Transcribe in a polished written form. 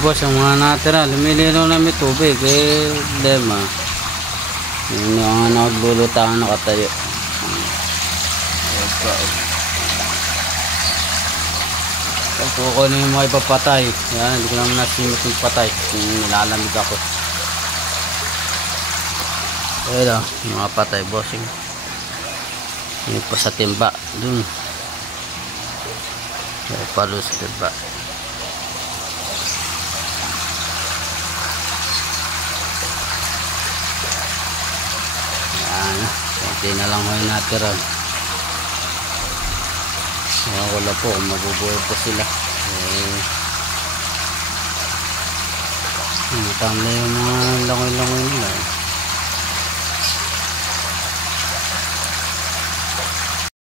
boss, yung mga natira, lumilino na may tubig, eh, lema. Yung mga naglulutaan nakatayo. Tapos ko na yung mga ipapatay. Yan, hindi ko naman nasimot yung patay. Kung nilalamig ako. Ayun o, mga patay, bossing. Yung pa sa timba, dun. Palo sa timba. Yan, konti na lang ho yung natira. Wala po kung mabubuhay po sila. Matanda yung mga langoy-langoy nila.